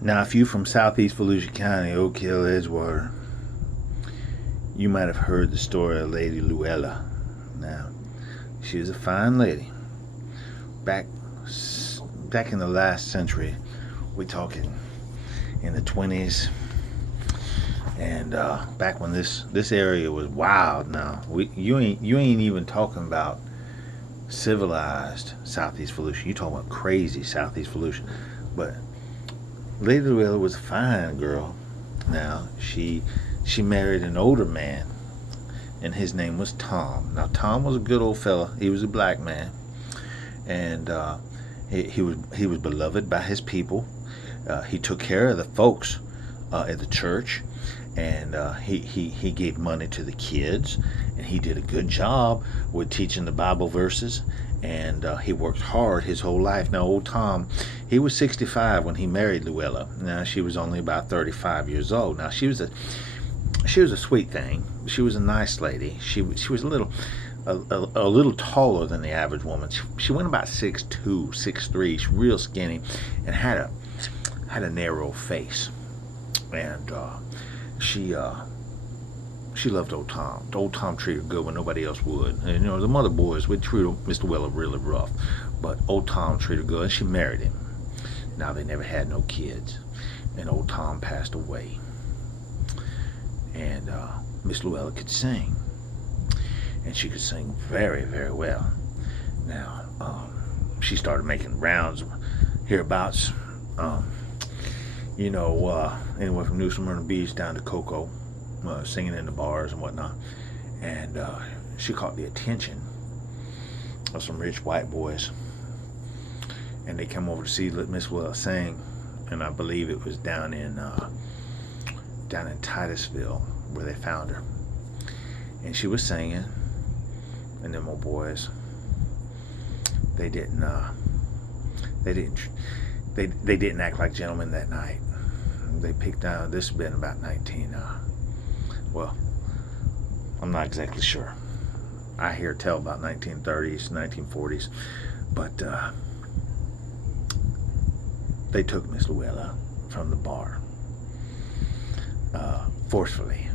Now, if you from southeast Volusia County, Oak Hill, Edgewater, you might have heard the story of Lady Luella. Now, she was a fine lady. Back back in the last century, we talking in the 20s, and back when this area was wild. Now, you ain't even talking about civilized southeast Volusia. You talking about crazy southeast Volusia, but Lady Luella was a fine girl. Now she married an older man, and his name was Tom. Now Tom was a good old fella. He was a black man, and he was beloved by his people. He took care of the folks at the church, and he gave money to the kids, and he did a good job with teaching the Bible verses. And he worked hard his whole life. Now, old Tom, he was 65 when he married Luella. Now, she was only about 35 years old. Now, she was a sweet thing. She was a nice lady. She was a little taller than the average woman. She went about 6'2", 6'3". She's real skinny, and had a narrow face. And she loved old Tom. Old Tom treated her good when nobody else would. And the mother boys would treat Mr. Weller really rough, but old Tom treated her good, and she married him. Now, they never had no kids, and old Tom passed away. And Miss Luella could sing, and she could sing very, very well. Now, she started making rounds hereabouts. Anywhere from New Smyrna Beach down to Cocoa. Singing in the bars and whatnot, and she caught the attention of some rich white boys, and they came over to see Miss Luella sing, and I believe it was down in Titusville where they found her, and she was singing, and them old boys, they didn't act like gentlemen that night. They picked down. This has been about 19. Well, I'm not exactly sure. I hear tell about 1930s, 1940s, but they took Miss Luella from the bar forcefully,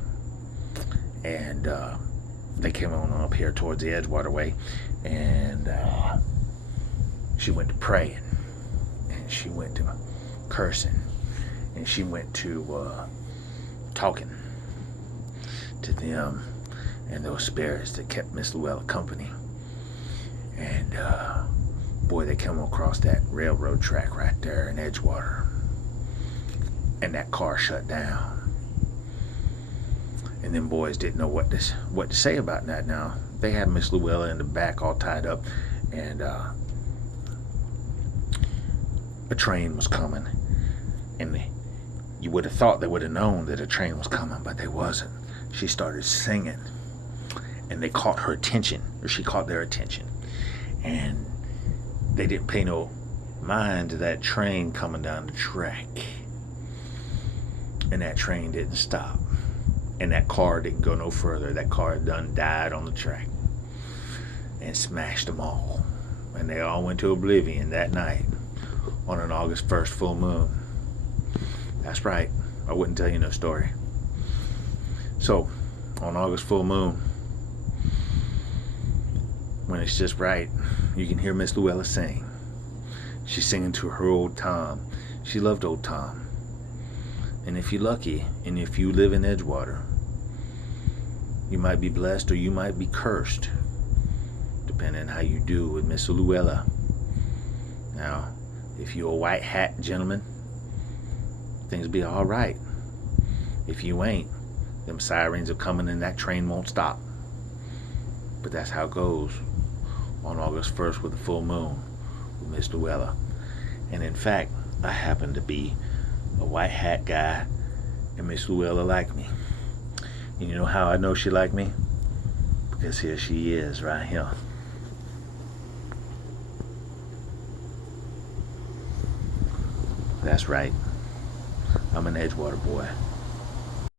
and they came on up here towards the Edgewater way, and she went to praying, and she went to cursing, and she went to talking to them and those spirits that kept Miss Luella company. And boy, they come across that railroad track right there in Edgewater, and that car shut down. And them boys didn't know what to say about that. Now, they had Miss Luella in the back all tied up, and a train was coming, and you would have thought they would have known that a train was coming, but they wasn't. She started singing, and they caught her attention, or she caught their attention, and they didn't pay no mind to that train coming down the track, and that train didn't stop, and that car didn't go no further. That car done died on the track and smashed them all, and they all went to oblivion that night on an August 1st full moon. That's right, I wouldn't tell you no story. So, on August full moon, when it's just right, you can hear Miss Luella sing. She's singing to her old Tom. She loved old Tom. And if you're lucky, and if you live in Edgewater, you might be blessed or you might be cursed, depending on how you do with Miss Luella. Now, if you're a white hat gentleman, things will be all right. If you ain't, them sirens are coming and that train won't stop. But that's how it goes on August 1st with the full moon with Miss Luella. And in fact, I happen to be a white hat guy, and Miss Luella liked me. And you know how I know she liked me? Because here she is right here. That's right. I'm an Edgewater boy.